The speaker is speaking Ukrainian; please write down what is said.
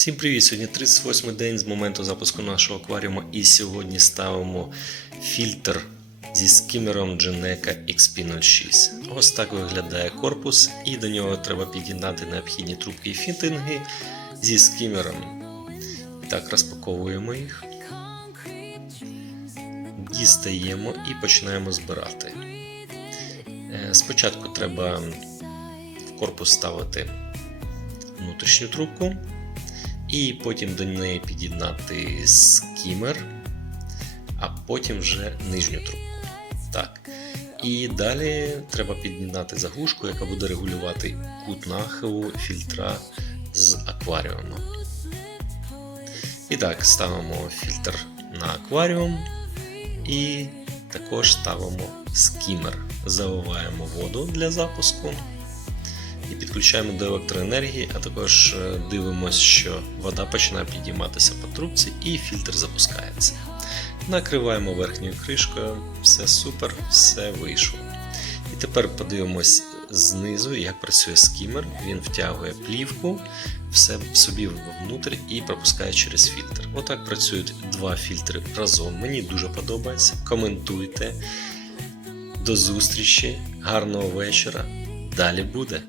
Всім привіт! Сьогодні 38 день з моменту запуску нашого акваріуму і сьогодні ставимо фільтр зі скімером Geneca XP06. Ось так виглядає корпус, і до нього треба під'єднати необхідні трубки і фітинги зі скімером. Так, розпаковуємо їх, дістаємо і починаємо збирати. Е, Спочатку треба в корпус ставити внутрішню трубку. І потім до неї під'єднати скімер, а потім вже нижню трубку. Так. І далі треба під'єднати заглушку, яка буде регулювати кут нахилу фільтра з акваріуму. І так, ставимо фільтр на акваріум і також ставимо скімер. Заливаємо воду для запуску і підключаємо до електроенергії, а також е, дивимося, що вода починає підійматися по трубці і фільтр запускається. Накриваємо верхньою кришкою, все супер, все вийшло. І тепер подивимось знизу, як працює скімер. Він втягує плівку все собі внутрі і пропускає через фільтр. Отак працюють два фільтри разом. Мені дуже подобається. Коментуйте. До зустрічі, гарного вечора. Далі буде.